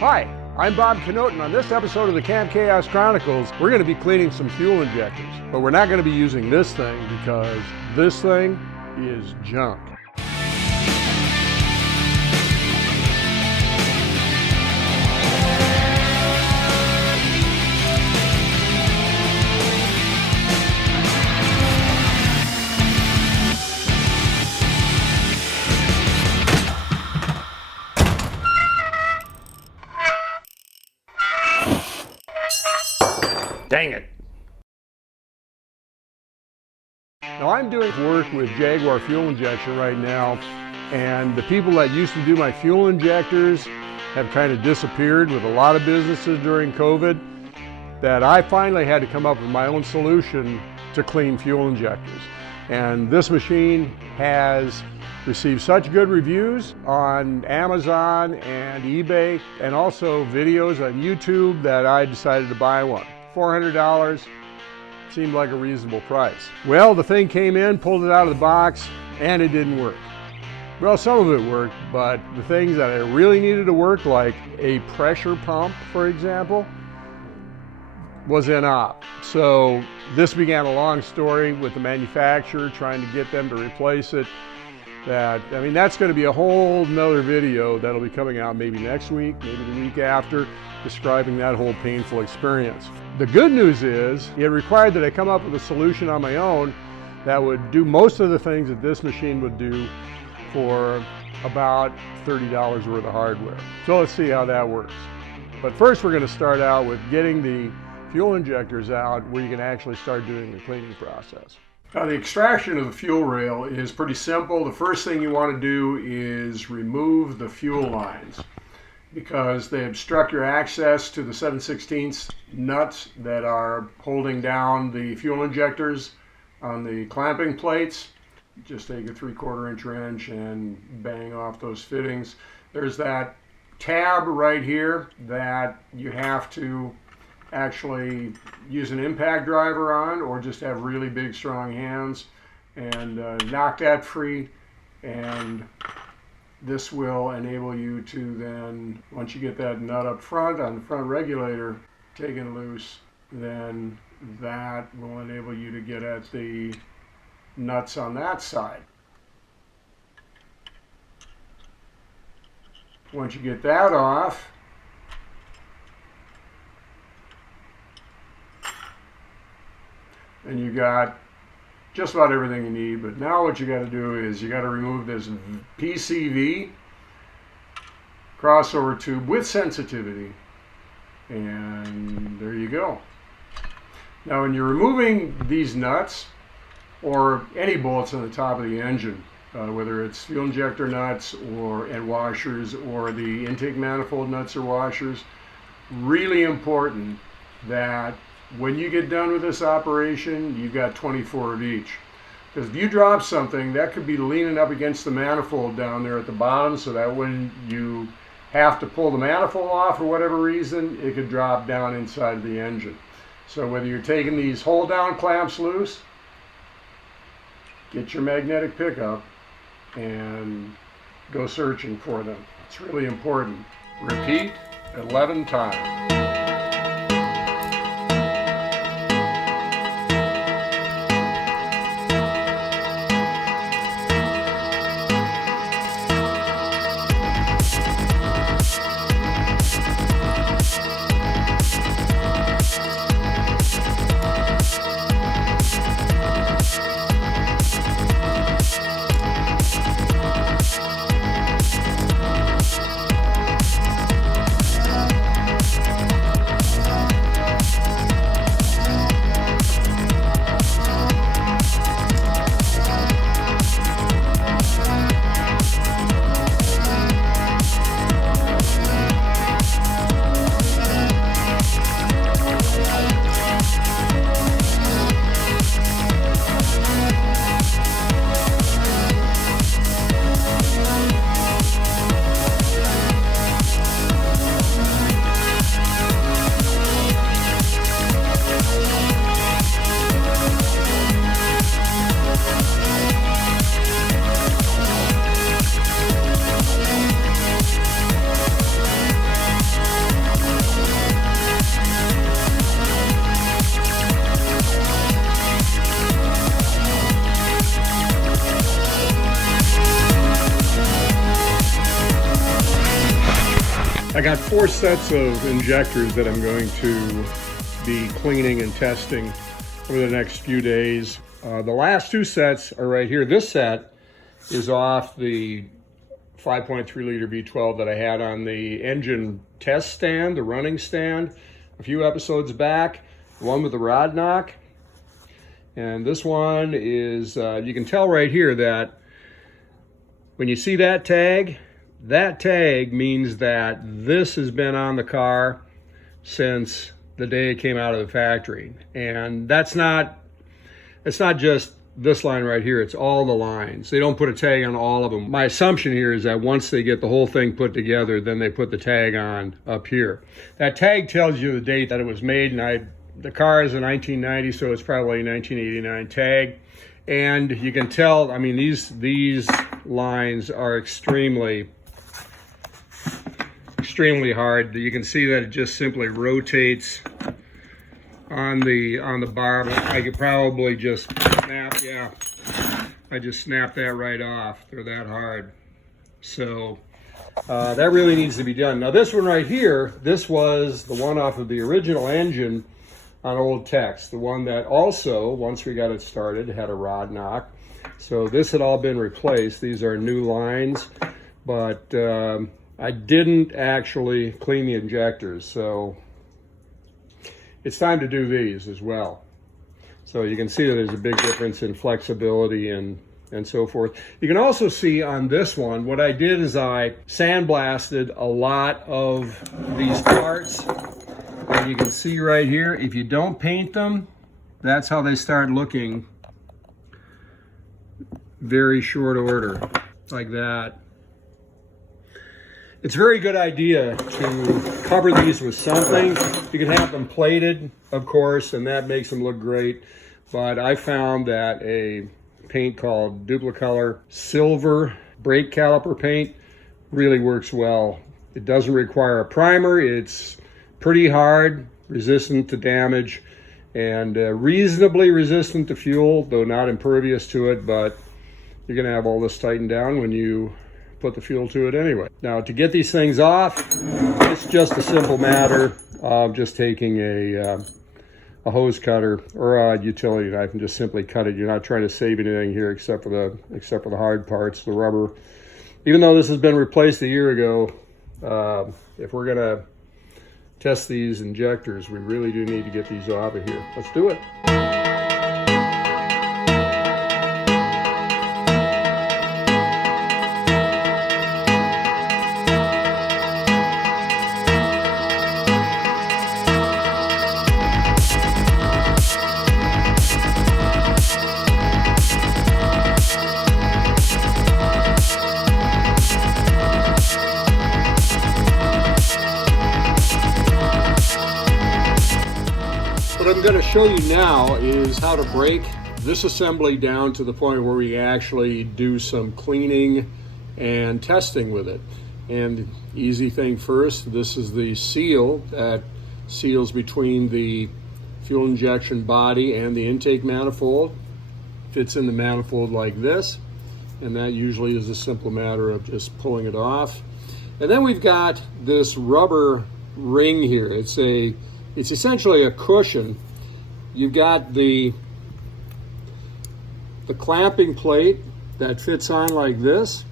Hi, I'm Bob Knoten, and on this episode of the Camp Chaos Chronicles, we're going to be cleaning some fuel injectors. But we're not going to be using this thing because this thing is junk. Dang it. Now I'm doing work with Jaguar fuel injection right now, and the people that used to do my fuel injectors have kind of disappeared with a lot of businesses during COVID, that I finally had to come up with my own solution to clean fuel injectors. And this machine has received such good reviews on Amazon and eBay, and also videos on YouTube, that I decided to buy one. $400 seemed like a reasonable price. Well, the thing came in, pulled it out of the box, and it didn't work. Well, some of it worked, but the things that I really needed to work, like a pressure pump, for example, was in op. So this began a long story with the manufacturer trying to get them to replace it. That's going to be a whole nother video that'll be coming out maybe next week, maybe the week after, describing that whole painful experience. The good news is it required that I come up with a solution on my own that would do most of the things that this machine would do for about $30 worth of hardware. So let's see how that works. But first we're going to start out with getting the fuel injectors out where you can actually start doing the cleaning process. Now, the extraction of the fuel rail is pretty simple. The first thing you want to do is remove the fuel lines, because they obstruct your access to the 7/16 nuts that are holding down the fuel injectors on the clamping plates. Just take a 3/4 inch wrench and bang off those fittings. There's that tab right here that you have to actually use an impact driver on, or just have really big strong hands, and knock that free, and this will enable you to then, once you get that nut up front on the front regulator taken loose, then that will enable you to get at the nuts on that side. Once you get that off, and you got just about everything you need. But now what you got to do is you got to remove this PCV crossover tube with sensitivity, and there you go. Now when you're removing these nuts, or any bolts on the top of the engine, whether it's fuel injector nuts and washers, or the intake manifold nuts or washers, really important that when you get done with this operation, you've got 24 of each. Because if you drop something, that could be leaning up against the manifold down there at the bottom, so that when you have to pull the manifold off for whatever reason, it could drop down inside of the engine. So whether you're taking these hold down clamps loose, get your magnetic pickup and go searching for them. It's really important. Repeat 11 times. I got 4 sets of injectors that I'm going to be cleaning and testing over the next few days. The last 2 sets are right here. This set is off the 5.3 liter V12 that I had on the engine test stand, the running stand, a few episodes back, the one with the rod knock. And this one is, you can tell right here that when you see that tag means that this has been on the car since the day it came out of the factory. And it's not just this line right here, it's all the lines. They don't put a tag on all of them. My assumption here is that once they get the whole thing put together, then they put the tag on up here. That tag tells you the date that it was made, and the car is a 1990, so it's probably a 1989 tag. And you can tell, I mean, these lines are extremely hard. You can see that it just simply rotates on the barb. I could probably just snap, yeah, I just snapped that right off. They're that hard. So that really needs to be done. Now this one right here, this was the one off of the original engine on old Tex, the one that also, once we got it started, had a rod knock. So this had all been replaced. These are new lines, but I didn't actually clean the injectors, so it's time to do these as well. So you can see that there's a big difference in flexibility and so forth. You can also see on this one, what I did is I sandblasted a lot of these parts. And you can see right here, if you don't paint them, that's how they start looking very short order, like that. It's a very good idea to cover these with something. You can have them plated, of course, and that makes them look great. But I found that a paint called Duplicolor Silver brake caliper paint really works well. It doesn't require a primer. It's pretty hard, resistant to damage, and reasonably resistant to fuel, though not impervious to it, but you're gonna have all this tightened down when you put the fuel to it anyway. Now, to get these things off, it's just a simple matter of just taking a hose cutter or a utility knife and just simply cut it. You're not trying to save anything here except for the hard parts, the rubber. Even though this has been replaced a year ago, if we're gonna test these injectors, we really do need to get these off of here. Let's do it. What I'm going to show you now is how to break this assembly down to the point where we actually do some cleaning and testing with it. And easy thing first, this is the seal that seals between the fuel injection body and the intake manifold. Fits in the manifold like this, and that usually is a simple matter of just pulling it off. And then we've got this rubber ring here. It's essentially a cushion. You've got the clamping plate that fits on like this,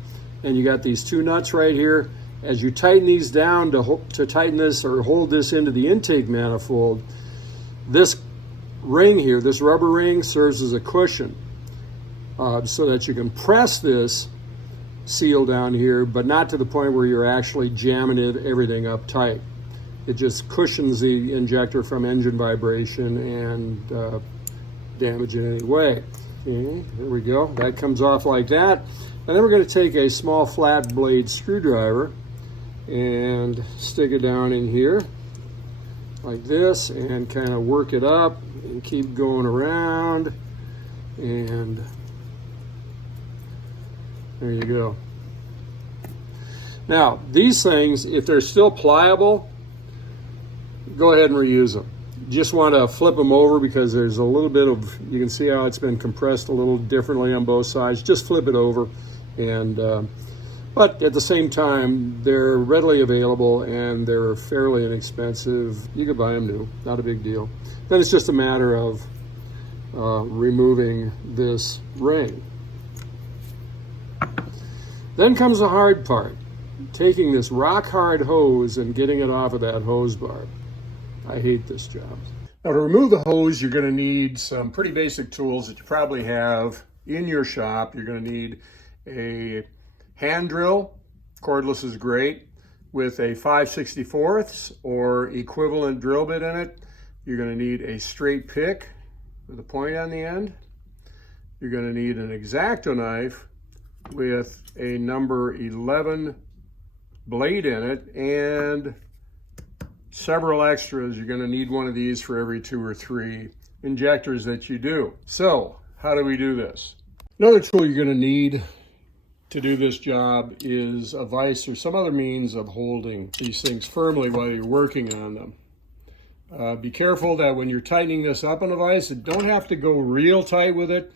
and you got these 2 nuts right here. As you tighten these down to tighten this or hold this into the intake manifold, this ring here, this rubber ring, serves as a cushion so that you can press this seal down here, but not to the point where you're actually jamming everything up tight. It just cushions the injector from engine vibration and damage in any way. Okay, here we go. That comes off like that. And then we're going to take a small flat blade screwdriver and stick it down in here like this and kind of work it up and keep going around, and there you go. Now, these things, if they're still pliable, go ahead and reuse them. You just want to flip them over because there's a little bit of, you can see how it's been compressed a little differently on both sides. Just flip it over and But at the same time, they're readily available and they're fairly inexpensive. You could buy them new, not a big deal. Then it's just a matter of removing this ring. Then comes the hard part, taking this rock hard hose and getting it off of that hose barb. I hate this job. Now to remove the hose, you're going to need some pretty basic tools that you probably have in your shop. You're going to need a hand drill, cordless is great, with a 5/64 or equivalent drill bit in it. You're going to need a straight pick with a point on the end. You're going to need an X-Acto knife with a number 11 blade in it and several extras. You're going to need one of these for every 2 or 3 injectors that you do. So how do we do this? Another tool you're going to need to do this job is a vise or some other means of holding these things firmly while you're working on them. Be careful that when you're tightening this up on a vise, you don't have to go real tight with it.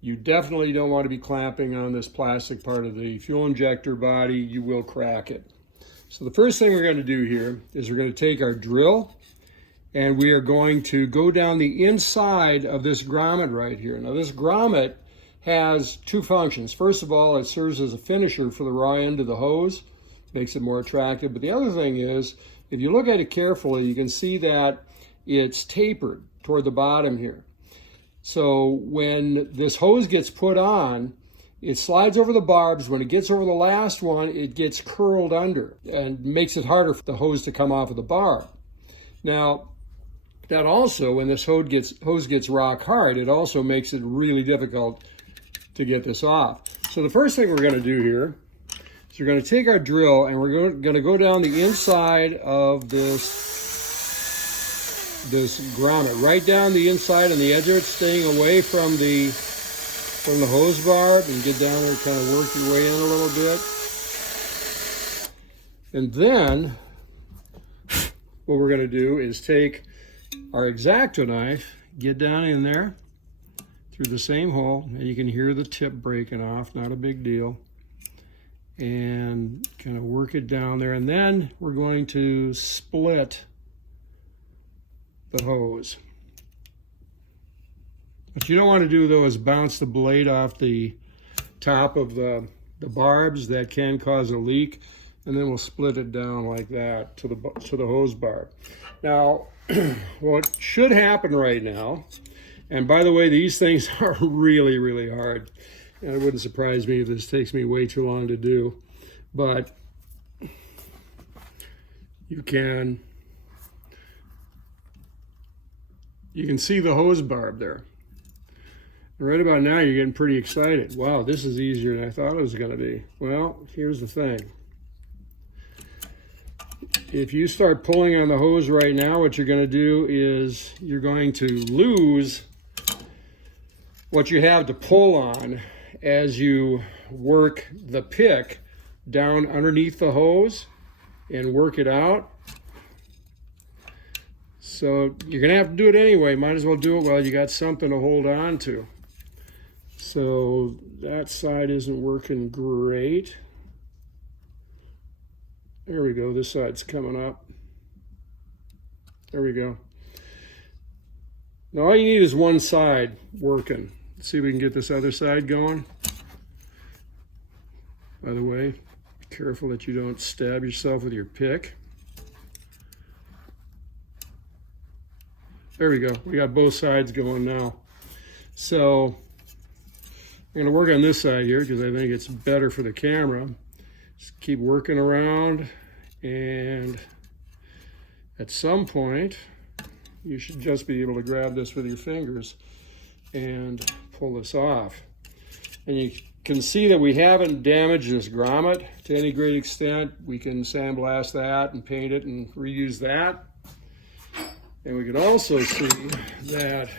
You definitely don't want to be clamping on this plastic part of the fuel injector body. You will crack it. So the first thing we're going to do here is we're going to take our drill and we are going to go down the inside of this grommet right here. Now this grommet has 2 functions. First of all, it serves as a finisher for the raw end of the hose, makes it more attractive. But the other thing is, if you look at it carefully, you can see that it's tapered toward the bottom here. So when this hose gets put on, it slides over the barbs. When it gets over the last one, it gets curled under and makes it harder for the hose to come off of the barb. Now, that also, when this hose gets rock hard, it also makes it really difficult to get this off. So the first thing we're going to do here is we're going to take our drill and we're going to go down the inside of this grommet, right down the inside on the edge of it, staying away from the hose barb, and get down there and kind of work your way in a little bit. And then what we're going to do is take our X-Acto knife, get down in there through the same hole, and you can hear the tip breaking off, not a big deal, and kind of work it down there. And then we're going to split the hose. What you don't want to do though is bounce the blade off the top of the barbs. That can cause a leak, and then we'll split it down like that to the hose barb. Now what should happen right now, and by the way, these things are really, really hard, and it wouldn't surprise me if this takes me way too long to do, but you can see the hose barb there. Right about now, you're getting pretty excited. Wow, this is easier than I thought it was going to be. Well, here's the thing. If you start pulling on the hose right now, what you're going to do is you're going to lose what you have to pull on as you work the pick down underneath the hose and work it out. So you're going to have to do it anyway. Might as well do it while you got something to hold on to. So that side isn't working great. There we go. This side's coming up. There we go. Now all you need is one side working. Let's see if we can get this other side going. By the way, be careful that you don't stab yourself with your pick. There we go. We got both sides going now. So I'm going to work on this side here because I think it's better for the camera. Just keep working around, and at some point you should just be able to grab this with your fingers and pull this off. And you can see that we haven't damaged this grommet to any great extent. We can sandblast that and paint it and reuse that. And we can also see that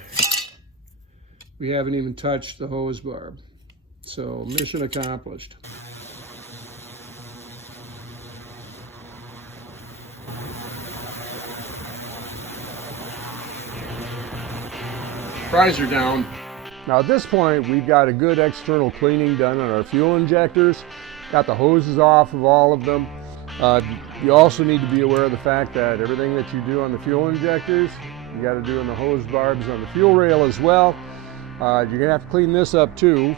we haven't even touched the hose barb. So mission accomplished. Pries are down. Now at this point, we've got a good external cleaning done on our fuel injectors, got the hoses off of all of them. You also need to be aware of the fact that everything that you do on the fuel injectors, you got to do in the hose barbs on the fuel rail as well. You're going to have to clean this up too,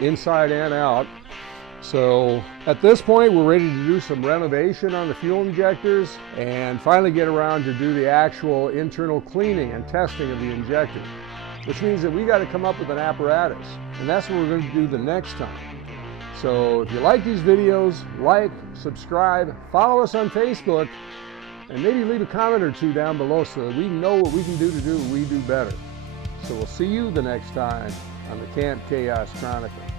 inside and out. So at this point, we're ready to do some renovation on the fuel injectors and finally get around to do the actual internal cleaning and testing of the injector, which means that we got to come up with an apparatus, and that's what we're going to do the next time. So if you like these videos, like, subscribe, follow us on Facebook, and maybe leave a comment or two down below so that we know what we can do we do better. So we'll see you the next time on the Camp Chaos Chronicles.